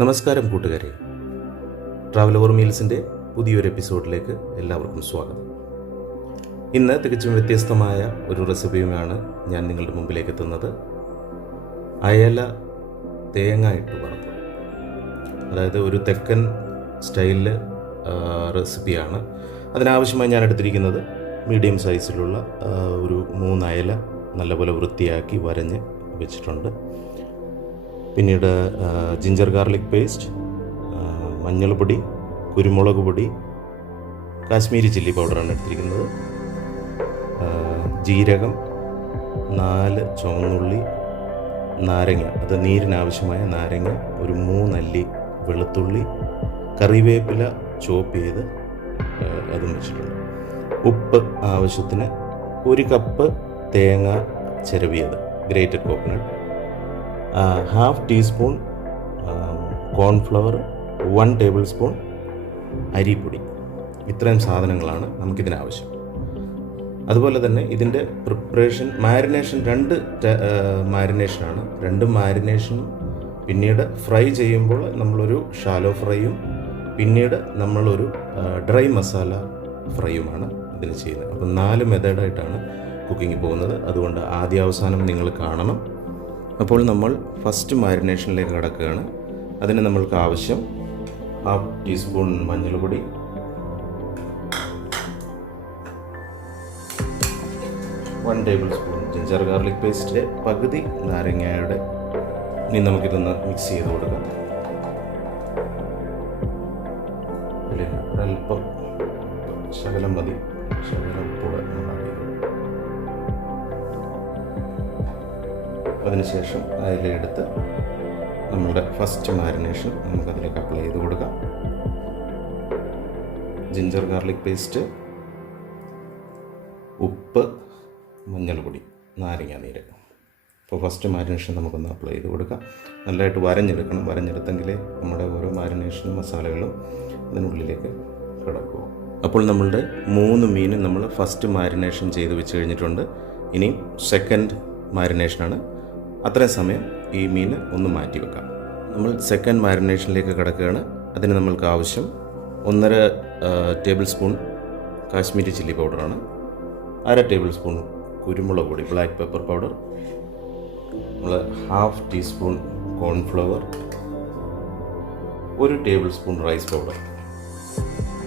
നമസ്കാരം കൂട്ടുകാരെ, travel over മീൽസിൻ്റെ പുതിയൊരു എപ്പിസോഡിലേക്ക് എല്ലാവർക്കും സ്വാഗതം. ഇന്ന് തികച്ചും വ്യത്യസ്തമായ ഒരു റെസിപ്പിയുമാണ് ഞാൻ നിങ്ങളുടെ മുമ്പിലേക്ക് എത്തുന്നത്. അയല തേങ്ങ ഇട്ട് വറുത്തത്, അതായത് ഒരു തെക്കൻ സ്റ്റൈലിൽ റെസിപ്പിയാണ്. അതിനാവശ്യമായി ഞാൻ എടുത്തിരിക്കുന്നത് മീഡിയം സൈസിലുള്ള ഒരു 3 അയല നല്ലപോലെ വൃത്തിയാക്കി വരഞ്ഞ് വെച്ചിട്ടുണ്ട്. പിന്നീട് ജിഞ്ചർ ഗാർലിക് പേസ്റ്റ്, മഞ്ഞൾപ്പൊടി, കുരുമുളക് പൊടി, കാശ്മീരി ചില്ലി പൗഡറാണ് എടുത്തിരിക്കുന്നത്, ജീരകം, 4 ചുവന്നുള്ളി, നാരങ്ങ, അത് നീരിനാവശ്യമായ നാരങ്ങ, ഒരു 3 അല്ലി വെളുത്തുള്ളി, കറിവേപ്പില ചോപ്പ് ചെയ്ത് അതും വെച്ചിട്ടുണ്ട്. ഉപ്പ് ആവശ്യത്തിന്, 1 കപ്പ് തേങ്ങ ചിരവിയത്, grated coconut, 1/2 teaspoon cornflour, 1 tablespoon അരിപ്പൊടി. ഇത്രയും സാധനങ്ങളാണ് നമുക്കിതിനാവശ്യം. അതുപോലെ തന്നെ ഇതിൻ്റെ മാരിനേഷൻ 2 മാരിനേഷനാണ്. 2 മാരിനേഷനും പിന്നീട് ഫ്രൈ ചെയ്യുമ്പോൾ നമ്മളൊരു ഷാലോ ഫ്രൈയും പിന്നീട് നമ്മളൊരു ഡ്രൈ മസാല ഫ്രൈയുമാണ് ഇതിന് ചെയ്യുന്നത്. അപ്പം 4 മെത്തേഡായിട്ടാണ് കുക്കിംഗ് പോകുന്നത്. അതുകൊണ്ട് ആദ്യാവസാനം നിങ്ങൾ കാണണം. അപ്പോൾ നമ്മൾ ഫസ്റ്റ് മാരിനേഷനിലേക്ക് കിടക്കുകയാണ്. അതിന് നമ്മൾക്ക് ആവശ്യം 1/2 ടീസ്പൂൺ മഞ്ഞൾപ്പൊടി, 1 table spoon ginger garlic paste, പകുതി നാരങ്ങയുടെ. ഇനി നമുക്കിതൊന്ന് മിക്സ് ചെയ്ത് കൊടുക്കാം. അതിലേക്ക് ഒരല്പം ശകലം മതി, ശകലം കൂടെ അതിനുശേഷം അതിലെടുത്ത് നമ്മളുടെ ഫസ്റ്റ് മാരിനേഷൻ നമുക്കതിലേക്ക് അപ്ലൈ ചെയ്ത് കൊടുക്കാം. ജിഞ്ചർ ഗാർലിക് പേസ്റ്റ്, ഉപ്പ്, മഞ്ഞൾപ്പൊടി, നാരങ്ങ നീര്. അപ്പോൾ ഫസ്റ്റ് മാരിനേഷൻ നമുക്കൊന്ന് അപ്ലൈ ചെയ്ത് കൊടുക്കാം. നല്ലതായിട്ട് വരഞ്ഞെടുക്കണം. വരഞ്ഞെടുത്തെങ്കിലേ നമ്മുടെ ഓരോ മാരിനേഷനും മസാലകളും അതിനുള്ളിലേക്ക് കിടക്കും. അപ്പോൾ നമ്മളുടെ 3 മീൻ നമ്മൾ ഫസ്റ്റ് മാരിനേഷൻ ചെയ്ത് വെച്ച് കഴിഞ്ഞിട്ടുണ്ട്. ഇനി സെക്കൻഡ് മാരിനേഷനാണ്. അത്രയും സമയം ഈ മീൻ ഒന്ന് മാറ്റി വെക്കാം. നമ്മൾ സെക്കൻഡ് മാരിനേഷനിലേക്ക് കിടക്കുകയാണ്. അതിന് നമ്മൾക്ക് ആവശ്യം 1.5 ടേബിൾ സ്പൂൺ കാശ്മീരി ചില്ലി പൗഡറാണ്, 1/2 ടേബിൾ സ്പൂൺ കുരുമുളക് പൊടി, ബ്ലാക്ക് പെപ്പർ പൗഡർ, നമ്മൾ 1/2 teaspoon cornflour, 1 tablespoon rice powder,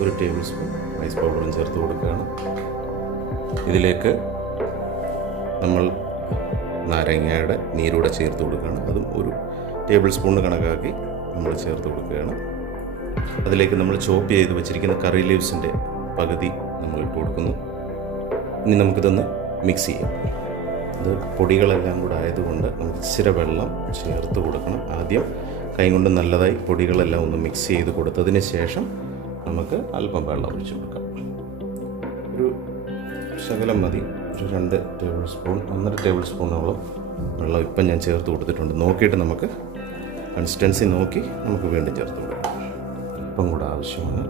1 tablespoon rice പൗഡറും ചേർത്ത് കൊടുക്കുകയാണ്. ഇതിലേക്ക് നമ്മൾ നാരങ്ങയുടെ നീരൂടെ ചേർത്ത് കൊടുക്കുകയാണ്. അതും 1 ടേബിൾ സ്പൂൺ കണക്കാക്കി നമ്മൾ ചേർത്ത് കൊടുക്കുകയാണ്. അതിലേക്ക് നമ്മൾ ചോപ്പ് ചെയ്ത് വെച്ചിരിക്കുന്ന കറി ലീവ്സിൻ്റെ പകുതി നമ്മൾ ഇട്ട് കൊടുക്കുന്നു. ഇനി നമുക്കിതൊന്ന് മിക്സ് ചെയ്യാം. ഇത് പൊടികളെല്ലാം കൂടെ ആയതുകൊണ്ട് നമുക്ക് ഇച്ചിരി വെള്ളം ചേർത്ത് കൊടുക്കണം. ആദ്യം കൈ കൊണ്ട് നല്ലതായി പൊടികളെല്ലാം ഒന്ന് മിക്സ് ചെയ്ത് കൊടുത്തതിന് ശേഷം നമുക്ക് അല്പം വെള്ളം ഒഴിച്ച് കൊടുക്കാം. ഒരു ശകലം മതി, ഒരു 2 ടേബിൾ സ്പൂൺ, 1.5 ടേബിൾ സ്പൂണോളം വെള്ളം ഇപ്പം ഞാൻ ചേർത്ത് കൊടുത്തിട്ടുണ്ട്. നോക്കിയിട്ട് നമുക്ക് കൺസിസ്റ്റൻസി നോക്കി നമുക്ക് വീണ്ടും ചേർത്ത് കൊടുക്കാം. ഇപ്പം കൂടെ ആവശ്യമാണ്.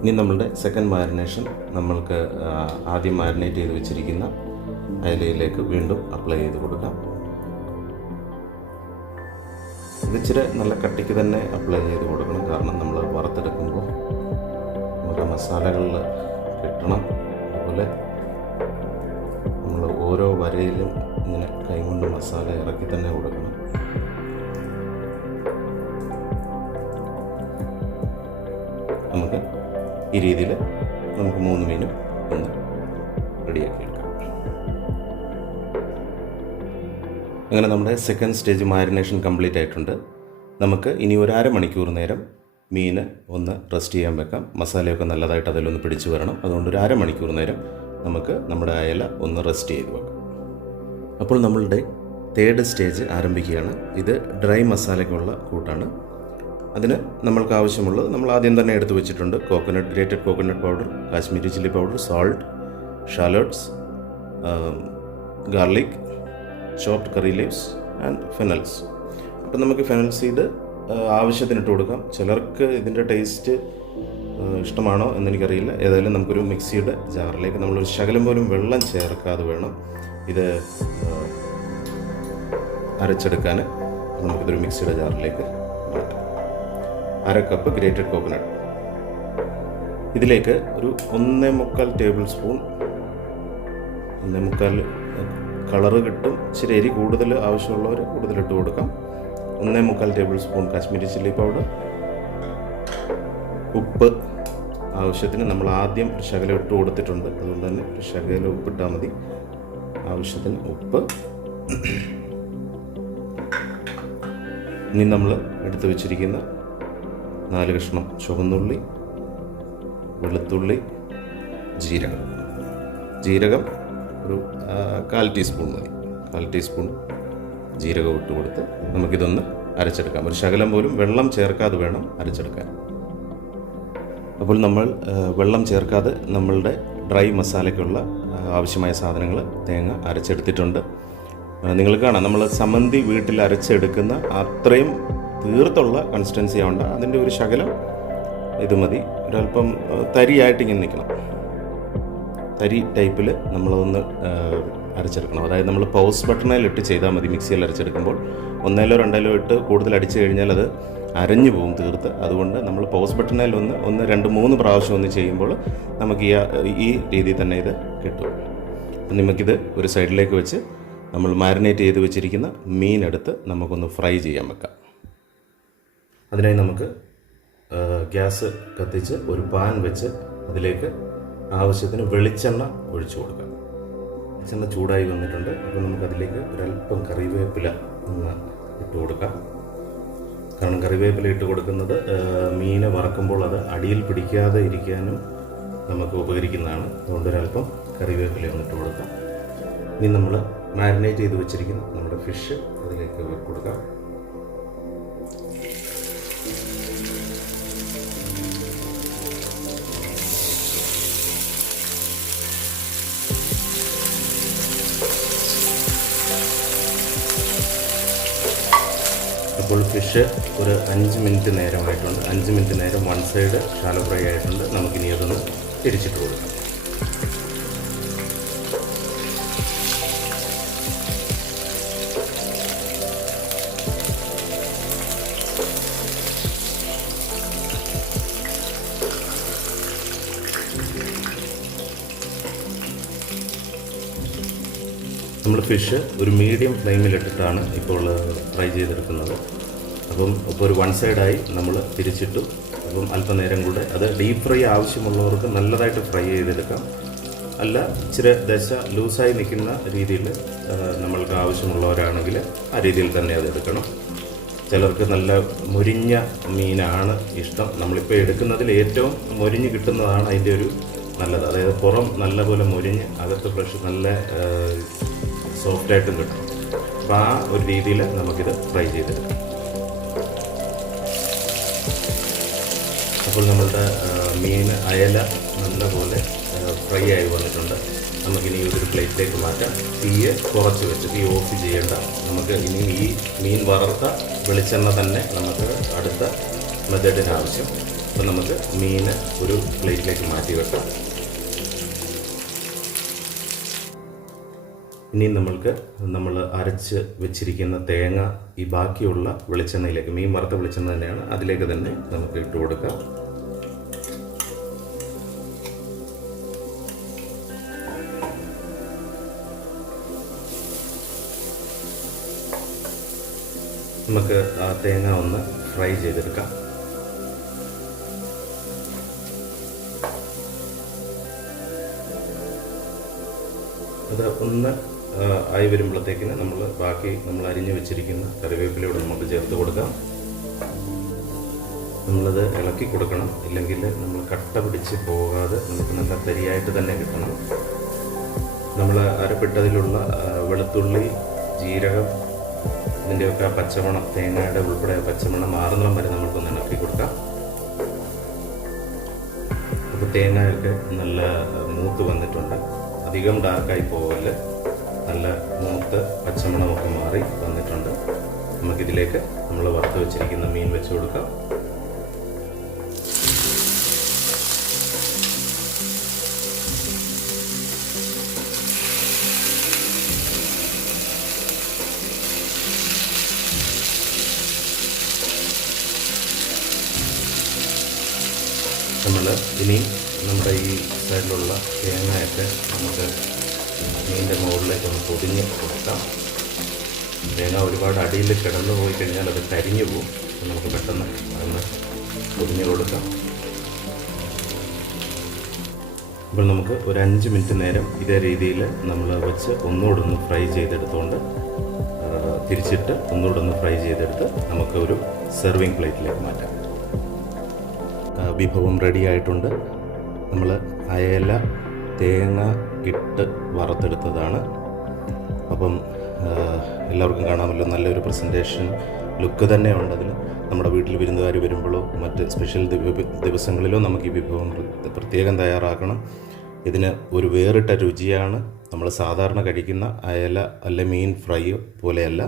ഇനി നമ്മളുടെ സെക്കൻഡ് മാരിനേഷൻ നമ്മൾക്ക് ആദ്യം മാരിനേറ്റ് ചെയ്ത് വെച്ചിരിക്കുന്ന അയലയിലേക്ക് വീണ്ടും അപ്ലൈ ചെയ്ത് കൊടുക്കാം. ഇതിച്ചിരി നല്ല കട്ടിക്ക് തന്നെ അപ്ലൈ ചെയ്ത് കൊടുക്കണം. കാരണം നമ്മൾ വറുത്തെടുക്കുമ്പോൾ നമുക്ക് മസാലകളിൽ കിട്ടണം. അതുപോലെ നമ്മൾ ഓരോ വരയിലും ഇങ്ങനെ കൈകൊണ്ട് മസാല ഇറക്കി തന്നെ കൊടുക്കണം. നമുക്ക് ഈ രീതിയിൽ നമുക്ക് 3 മീനും ഒന്ന് റെഡിയാക്കി എടുക്കാം. അങ്ങനെ നമ്മുടെ സെക്കൻഡ് സ്റ്റേജ് മാരിനേഷൻ കംപ്ലീറ്റ് ആയിട്ടുണ്ട്. നമുക്ക് ഇനി ഒരു 1/2 മണിക്കൂർ നേരം മീൻ ഒന്ന് റെസ്റ്റ് ചെയ്യാൻ വെക്കാം. മസാലയൊക്കെ നല്ലതായിട്ട് അതിലൊന്ന് പിടിച്ചു വരണം. അതുകൊണ്ട് ഒരു 1/2 മണിക്കൂർ നേരം നമുക്ക് നമ്മുടെ അയല ഒന്ന് റെസ്റ്റ് ചെയ്ത് വെക്കാം. അപ്പോൾ നമ്മളുടെ 3rd സ്റ്റേജ് ആരംഭിക്കുകയാണ്. ഇത് ഡ്രൈ മസാലയ്ക്കുള്ള കൂട്ടാണ്. അതിന് നമ്മൾക്ക് ആവശ്യമുള്ളത് നമ്മൾ ആദ്യം തന്നെ എടുത്തു വെച്ചിട്ടുണ്ട്. Grated coconut powder, Kashmiri chilli powder, salt, shallots, garlic, chopped curry leaves and fennels. അപ്പം നമുക്ക് ഫെനൽ സീഡ് ആവശ്യത്തിന് ഇട്ട് കൊടുക്കാം. ചിലർക്ക് ഇതിൻ്റെ ടേസ്റ്റ് ഇഷ്ടമാണോ എന്നെനിക്കറിയില്ല. ഏതായാലും നമുക്കൊരു മിക്സിയുടെ ജാറിലേക്ക് നമ്മളൊരു ശകലം പോലും വെള്ളം ചേർക്കാതെ വേണം ഇത് അരച്ചെടുക്കാൻ നമുക്കിതൊരു മിക്സിയുടെ ജാറിലേക്ക് മാറ്റാം. 1/2 കപ്പ് ഗ്രേറ്റഡ് കോക്കനട്ട്. ഇതിലേക്ക് ഒരു 1.25 ടേബിൾ സ്പൂൺ, 1.25 കളറ് കിട്ടും. ഇച്ചിരി എരി കൂടുതൽ ആവശ്യമുള്ളവർ കൂടുതലിട്ട് കൊടുക്കാം. 1.25 table spoon Kashmiri chilli powder. ഉപ്പ് ആവശ്യത്തിന്. നമ്മൾ ആദ്യം ഒരു ശകലം ഇട്ട് കൊടുത്തിട്ടുണ്ട്, അതുകൊണ്ട് തന്നെ ഒരു ശകലം ഉപ്പിട്ടാൽ മതി. ആവശ്യത്തിന് ഉപ്പ്. ഇനി നമ്മൾ എടുത്തു വെച്ചിരിക്കുന്ന 4 കഷ്ണം ചുവന്നുള്ളി, വെളുത്തുള്ളി, ജീരകം ഒരു 1/4 ടീസ്പൂൺ മതി. 1/4 ടീസ്പൂൺ ജീരകം ഇട്ട് കൊടുത്ത് നമുക്കിതൊന്ന് അരച്ചെടുക്കാം. ഒരു ശകലം പോലും വെള്ളം ചേർക്കാതെ വേണം അരച്ചെടുക്കാൻ. അപ്പോൾ നമ്മൾ വെള്ളം ചേർക്കാതെ നമ്മളുടെ ഡ്രൈ മസാലയ്ക്കുള്ള ആവശ്യമായ സാധനങ്ങൾ തേങ്ങ അരച്ചെടുത്തിട്ടുണ്ട്. നിങ്ങൾ കാണാം, നമ്മൾ സമന്തി വീട്ടിൽ അരച്ചെടുക്കുന്ന അത്രയും തീർത്തുള്ള കൺസിസ്റ്റൻസി ആവണ്ട. അതിൻ്റെ ഒരു ശകലം ഇത് മതി. ഒരല്പം തരിയായിട്ട് ഇങ്ങനെ നിൽക്കണം. തരി ടൈപ്പിൽ നമ്മളതൊന്ന് അരച്ചെടുക്കണം. അതായത് നമ്മൾ പൗസ് ബട്ടണിലിട്ട് ചെയ്താൽ മതി. മിക്സിയിൽ അരച്ചെടുക്കുമ്പോൾ 1 2 ഇട്ട് കൂടുതൽ അടിച്ചു കഴിഞ്ഞാൽ അത് അരഞ്ഞു പോകും തീർത്ത്. അതുകൊണ്ട് നമ്മൾ പൗസ് ബട്ടണിൽ ഒന്ന് 2 3 പ്രാവശ്യം ഒന്ന് ചെയ്യുമ്പോൾ നമുക്ക് ഈ രീതിയിൽ തന്നെ ഇത് കിട്ടും. അപ്പം നമുക്കിത് ഒരു സൈഡിലേക്ക് വെച്ച് നമ്മൾ മാരിനേറ്റ് ചെയ്ത് വെച്ചിരിക്കുന്ന മീനെടുത്ത് നമുക്കൊന്ന് ഫ്രൈ ചെയ്യാൻ വെക്കാം. അതിനായി നമുക്ക് ഗ്യാസ് കത്തിച്ച് ഒരു പാൻ വെച്ച് അതിലേക്ക് ആവശ്യത്തിന് വെളിച്ചെണ്ണ ഒഴിച്ചു കൊടുക്കാം. വെളിച്ചെണ്ണ ചൂടായി വന്നിട്ടുണ്ട്. അപ്പോൾ നമുക്കതിലേക്ക് ഒരല്പം കറിവേപ്പില ഒന്ന് ഇട്ട് കൊടുക്കാം. കാരണം കറിവേപ്പില ഇട്ട് കൊടുക്കുന്നത് മീൻ വറക്കുമ്പോൾ അത് അടിയിൽ പിടിക്കാതെ ഇരിക്കാനും നമുക്ക് ഉപകരിക്കുന്നതാണ്. അതുകൊണ്ട് ഒരല്പം കറിവേപ്പില ഒന്ന് ഇട്ട് കൊടുക്കാം. ഇനി നമ്മൾ മാരിനേറ്റ് ചെയ്ത് വെച്ചിരിക്കുന്ന നമ്മുടെ ഫിഷ് അതിലേക്ക് കൊടുക്കാം. ഇപ്പോൾ ഫിഷ് ഒരു 5 മിനിറ്റ് നേരമായിട്ടുണ്ട്. 5 മിനിറ്റ് നേരം വൺ സൈഡ് ഷാലോ ഫ്രൈ ആയിട്ടുണ്ട്. നമുക്കിനി അതൊന്ന് തിരിച്ചിട്ട് കൊടുക്കാം. നമ്മൾ ഫിഷ് ഒരു മീഡിയം ഫ്ലെയിമിലിട്ടിട്ടാണ് ഇപ്പോൾ ഫ്രൈ ചെയ്തെടുക്കുന്നത്. അപ്പോൾ ഒരു വൺ സൈഡായി നമ്മൾ തിരിച്ചിട്ടു. അപ്പം അല്പനേരം കൂടെ അത് ഡീപ്പ് ഫ്രൈ ആവശ്യമുള്ളവർക്ക് നല്ലതായിട്ട് ഫ്രൈ ചെയ്തെടുക്കാം. അല്ല ഇച്ചിരി ദശ ലൂസായി നിൽക്കുന്ന രീതിയിൽ നമ്മൾക്ക് ആവശ്യമുള്ളവരാണെങ്കിൽ ആ രീതിയിൽ തന്നെ അത് എടുക്കണം. ചിലർക്ക് നല്ല മൊരിഞ്ഞ മീനാണ് ഇഷ്ടം. നമ്മളിപ്പോൾ എടുക്കുന്നതിൽ ഏറ്റവും മൊരിഞ്ഞ് കിട്ടുന്നതാണ് അതിൻ്റെ ഒരു നല്ലത്. അതായത് പുറം നല്ലപോലെ മൊരിഞ്ഞ് അകത്ത് ഫ്രഷ് നല്ല സോഫ്റ്റായിട്ടും കിട്ടും. അപ്പോൾ ആ ഒരു രീതിയിൽ നമുക്കിത് ഫ്രൈ ചെയ്തെടുക്കാം. അപ്പോൾ നമ്മളുടെ മീൻ അയല നല്ലപോലെ ഫ്രൈ ആയി വന്നിട്ടുണ്ട്. നമുക്കിനി ഒരു പ്ലേറ്റിലേക്ക് മാറ്റാം. തീയെ കുറച്ച് വെച്ച് തീ ഓഫ് ചെയ്യേണ്ട. നമുക്ക് ഇനി ഈ മീൻ വറുത്ത വെളിച്ചെണ്ണ തന്നെ നമുക്ക് അടുത്ത മെത്തേഡിന് ആവശ്യം. അപ്പോൾ നമുക്ക് മീൻ ഒരു പ്ലേറ്റിലേക്ക് മാറ്റി വെക്കാം. ഇനി നമ്മൾ അരച്ച് വെച്ചിരിക്കുന്ന തേങ്ങ ഈ ബാക്കിയുള്ള വെളിച്ചെണ്ണയിലേക്ക്, മീൻ വറുത്ത വെളിച്ചെണ്ണ തന്നെയാണ്, അതിലേക്ക് തന്നെ നമുക്ക് ഇട്ട് കൊടുക്കാം. നമുക്ക് ആ തേങ്ങ ഒന്ന് ഫ്രൈ ചെയ്തെടുക്കാം. അത് ഒന്ന് ആയി വരുമ്പോഴത്തേക്കിന് നമ്മൾ അരിഞ്ഞു വെച്ചിരിക്കുന്ന കറിവേപ്പിലയോട് നമുക്ക് ചേർത്ത് കൊടുക്കാം. നമ്മളത് ഇളക്കി കൊടുക്കണം. ഇല്ലെങ്കിൽ നമ്മൾ കട്ട പിടിച്ച് പോകാതെ നമുക്ക് നല്ല തരിയായിട്ട് തന്നെ കിട്ടണം. നമ്മൾ അരപ്പിട്ടതിലുള്ള വെളുത്തുള്ളി, ജീരകം, ഇതിൻ്റെയൊക്കെ പച്ചമണം, തേങ്ങയുടെ ഉൾപ്പെടെ പച്ചമണം മാറുന്നിടം വരെ നമുക്കൊന്ന് ഇളക്കി കൊടുക്കാം. അപ്പോൾ തേങ്ങയൊക്കെ നല്ല മൂത്ത് വന്നിട്ടുണ്ട്. അധികം ഡാർക്കായി പോകല്. നല്ല മൂത്ത് പച്ചമണമൊക്കെ മാറി വന്നിട്ടുണ്ട്. നമുക്കിതിലേക്ക് നമ്മൾ വറുത്ത് വെച്ചിരിക്കുന്ന മീൻ വെച്ച് കൊടുക്കാം. നമ്മൾ ഇനി നമ്മുടെ ഈ സൈഡിലുള്ള തേങ്ങയൊക്കെ നമുക്ക് മീനിൻ്റെ മുകളിലേക്ക് ഒന്ന് പൊതിഞ്ഞ് കൊടുക്കാം. തേങ്ങ ഒരുപാട് അടിയിൽ കിടന്നു പോയി കഴിഞ്ഞാൽ അത് കരിഞ്ഞു പോകും. നമുക്ക് പെട്ടെന്ന് അതൊന്ന് പൊതിഞ്ഞ് കൊടുക്കാം. അപ്പോൾ നമുക്ക് ഒരു 5 മിനിറ്റ് നേരം ഇതേ രീതിയിൽ നമ്മൾ വെച്ച് ഒന്നുകൂടെ ഒന്ന് ഫ്രൈ ചെയ്തെടുത്തുകൊണ്ട് തിരിച്ചിട്ട് ഒന്നുകൂടെ ഒന്ന് ഫ്രൈ ചെയ്തെടുത്ത് നമുക്ക് ഒരു സെർവിങ് പ്ലേറ്റിലേക്ക് മാറ്റാം. വിഭവം റെഡി ആയിട്ടുണ്ട്. നമ്മൾ അയല തേങ്ങ ഇട്ട് വറുത്തെടുത്തതാണ്. അപ്പം എല്ലാവർക്കും കാണാമല്ലോ, നല്ലൊരു പ്രസൻറ്റേഷൻ ലുക്ക് തന്നെ ഉണ്ട് അതിൽ. നമ്മുടെ വീട്ടിൽ വിരുന്നുകാർ വരുമ്പോഴോ മറ്റ് സ്പെഷ്യൽ ദിവസങ്ങളിലോ നമുക്ക് ഈ വിഭവം പ്രത്യേകം തയ്യാറാക്കണം. ഇതിന് ഒരു വേറിട്ട രുചിയാണ്. നമ്മൾ സാധാരണ കഴിക്കുന്ന അയല അല്ലെ മീൻ ഫ്രൈ പോലെയല്ല.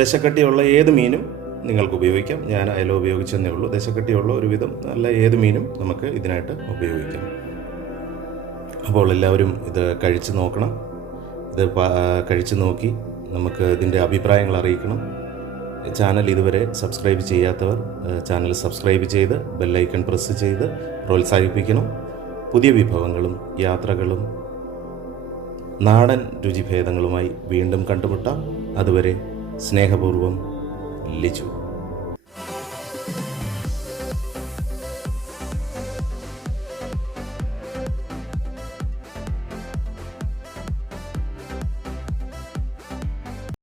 ദശക്കട്ടിയുള്ള ഏത് മീനും നിങ്ങൾക്ക് ഉപയോഗിക്കാം. ഞാൻ അയല ഉപയോഗിച്ചെന്നേ ഉള്ളൂ. ദശക്കട്ടിയുള്ള ഒരുവിധം നല്ല ഏത് മീനും നമുക്ക് ഇതിനായിട്ട് ഉപയോഗിക്കാം. അപ്പോൾ എല്ലാവരും ഇത് കഴിച്ച് നോക്കണം. ഇത് കഴിച്ച് നോക്കി നമുക്ക് ഇതിൻ്റെ അഭിപ്രായങ്ങൾ അറിയിക്കണം. ചാനൽ ഇതുവരെ സബ്സ്ക്രൈബ് ചെയ്യാത്തവർ ചാനൽ സബ്സ്ക്രൈബ് ചെയ്ത് ബെല്ലൈക്കൺ പ്രസ് ചെയ്ത് പ്രോത്സാഹിപ്പിക്കണം. പുതിയ വിഭവങ്ങളും യാത്രകളും നാടൻ രുചിഭേദങ്ങളുമായി വീണ്ടും കണ്ടുമുട്ടാം. അതുവരെ സ്നേഹപൂർവ്വം ലിജു.